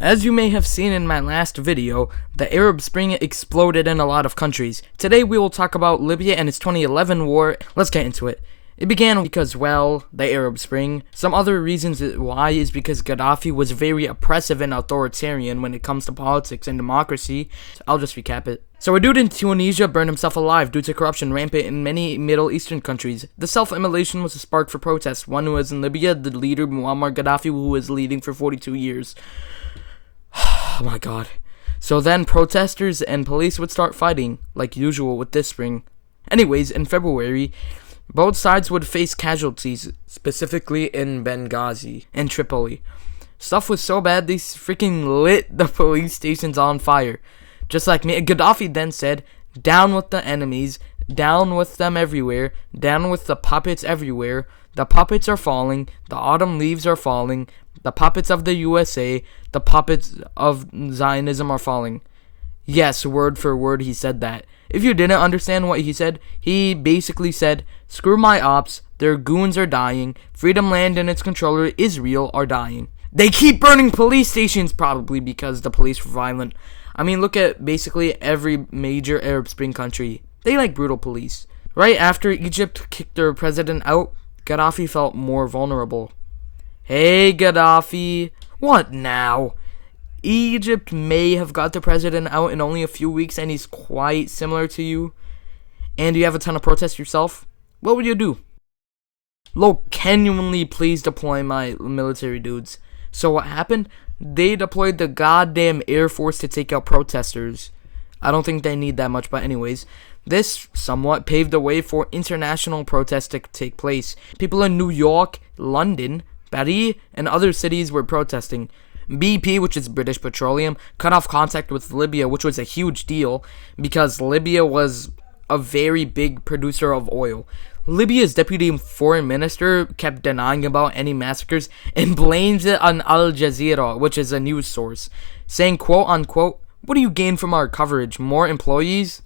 As you may have seen in my last video, the Arab Spring exploded in a lot of countries. Today we will talk about Libya and its 2011 war. Let's get into it. It began because, well, the Arab Spring. Some other reasons why is because Gaddafi was very oppressive and authoritarian when it comes to politics and democracy. So I'll just recap it. So a dude in Tunisia burned himself alive due to corruption rampant in many Middle Eastern countries. The self-immolation was a spark for protests. One was in Libya, the leader Muammar Gaddafi, who was leading for 42 years. Oh my god. So then protesters and police would start fighting, like usual with this spring. Anyways, in February, both sides would face casualties, specifically in Benghazi and Tripoli. Stuff was so bad, they freaking lit the police stations on fire. Just like me. Gaddafi then said, "Down with the enemies, down with them everywhere, down with the puppets everywhere. The puppets are falling, the autumn leaves are falling, the puppets of the USA, the puppets of Zionism are falling." Yes, word for word he said that. If you didn't understand what he said, he basically said, screw my ops, their goons are dying, Freedom Land and its controller, Israel, are dying. They keep burning police stations, probably because the police were violent. I mean, look at basically every major Arab Spring country. They like brutal police. Right after Egypt kicked their president out, Gaddafi felt more vulnerable. Hey Gaddafi, what now? Egypt may have got the president out in only a few weeks and he's quite similar to you, and you have a ton of protests yourself. What would you do? Look, can you please deploy my military dudes? So what happened? They deployed the goddamn Air Force to take out protesters. I don't think they need that much, but anyways, this somewhat paved the way for international protests to take place. People in New York, London, Paris, and other cities were protesting. BP, which is British Petroleum, cut off contact with Libya, which was a huge deal because Libya was a very big producer of oil. Libya's deputy foreign minister kept denying about any massacres and blames it on Al Jazeera, which is a news source, saying, quote unquote, "What do you gain from our coverage? More employees?"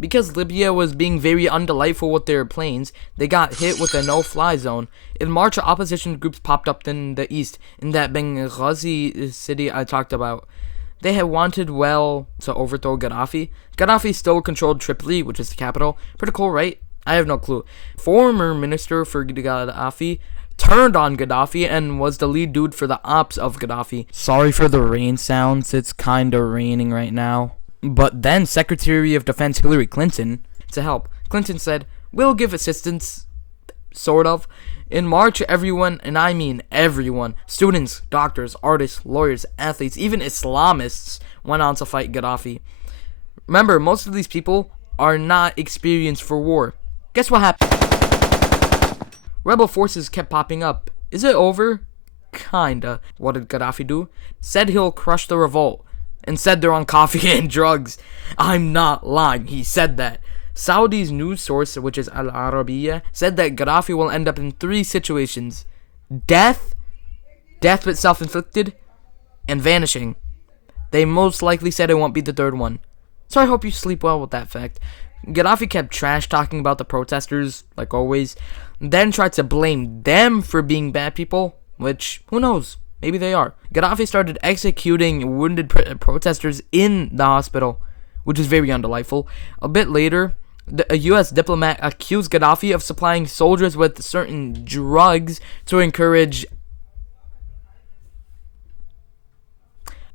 Because Libya was being very undelightful with their planes, they got hit with a no-fly zone. In March, opposition groups popped up in the east, in that Benghazi city I talked about. They had wanted, well, to overthrow Gaddafi. Gaddafi still controlled Tripoli, which is the capital. Pretty cool, right? I have no clue. Former minister for Gaddafi turned on Gaddafi and was the lead dude for the ops of Gaddafi. Sorry for the rain sounds, it's kinda raining right now. But then Secretary of Defense Hillary Clinton, to help, Clinton said, "We'll give assistance," sort of. In March, everyone, and I mean everyone, students, doctors, artists, lawyers, athletes, even Islamists, went on to fight Gaddafi. Remember, most of these people are not experienced for war. Guess what happened? Rebel forces kept popping up. Is it over? Kinda. What did Gaddafi do? Said he'll crush the revolt. And said they're on coffee and drugs. I'm not lying, he said that. Saudi's news source, which is Al Arabiya, said that Gaddafi will end up in 3 situations: death, death but self-inflicted, and vanishing. They most likely said it won't be the third one. So I hope you sleep well with that fact. Gaddafi kept trash talking about the protesters, like always, then tried to blame them for being bad people, which, who knows? Maybe they are. Gaddafi started executing wounded protesters in the hospital, which is very undelightful. A bit later, a U.S. diplomat accused Gaddafi of supplying soldiers with certain drugs to encourage...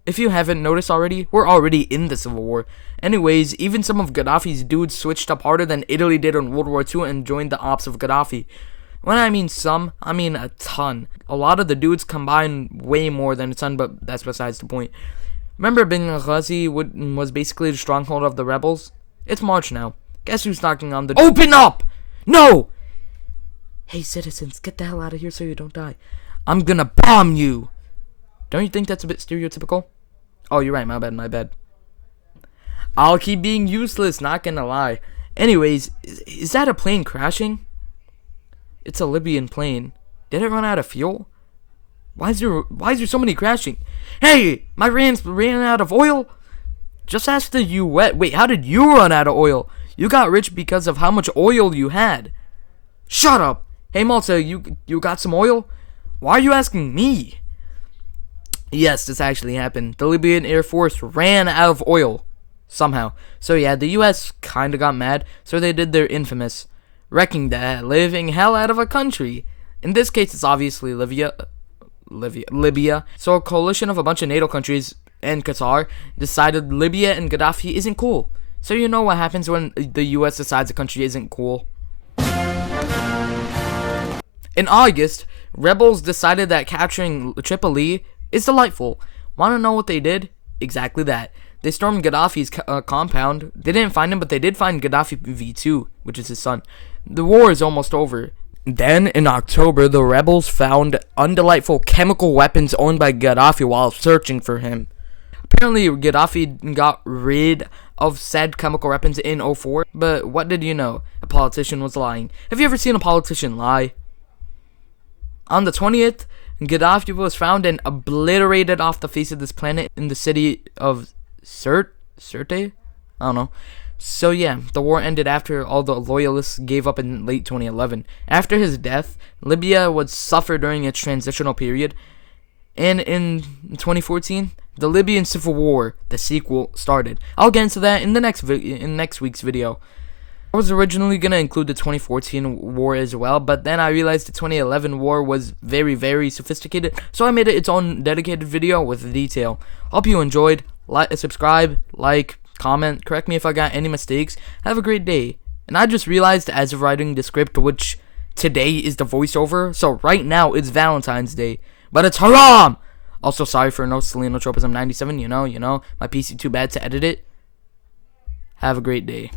If you haven't noticed already, we're already in the Civil War. Anyways, even some of Gaddafi's dudes switched up harder than Italy did in World War II and joined the ops of Gaddafi. When I mean some, I mean a ton. A lot of the dudes combine way more than a ton, but that's besides the point. Remember Benghazi was basically the stronghold of the rebels? It's March now. Guess who's knocking on the door? Open up! No! Hey citizens, get the hell out of here so you don't die. I'm gonna bomb you! Don't you think that's a bit stereotypical? Oh, you're right, my bad. I'll keep being useless, not gonna lie. Anyways, is that a plane crashing? It's a Libyan plane. Did it run out of fuel? Why is there so many crashing? Hey, my ran out of oil? Just ask the U.S. Wait, how did you run out of oil? You got rich because of how much oil you had. Shut up. Hey Malta, you got some oil? Why are you asking me? Yes, this actually happened. The Libyan Air Force ran out of oil somehow. So yeah, the US kind of got mad, so they did their infamous wrecking the living hell out of a country. In this case, it's obviously Libya. So a coalition of a bunch of NATO countries and Qatar decided Libya and Gaddafi isn't cool. So you know what happens when the US decides a country isn't cool. In August, rebels decided that capturing Tripoli is delightful. Want to know what they did? Exactly that. They stormed Gaddafi's compound. They didn't find him, but they did find Gaddafi V2, which is his son. The war is almost over. Then, in October, the rebels found undelightful chemical weapons owned by Gaddafi while searching for him. Apparently, Gaddafi got rid of said chemical weapons in 2004, but what did you know? A politician was lying. Have you ever seen a politician lie? On the 20th, Gaddafi was found and obliterated off the face of this planet in the city of Sirte? I don't know. So yeah, the war ended after all the loyalists gave up in late 2011. After his death, Libya would suffer during its transitional period. And in 2014, the Libyan Civil War, the sequel, started. I'll get into that in the next week's video. I was originally going to include the 2014 war as well, but then I realized the 2011 war was very, very sophisticated, so I made it its own dedicated video with detail. Hope you enjoyed. Subscribe, like, comment, correct me if I got any mistakes. Have a great day. And I just realized as of writing the script, which today is the voiceover, so right now it's Valentine's Day, but it's haram! Also, sorry for no Selenotropism 97, you know, my PC too bad to edit it. Have a great day.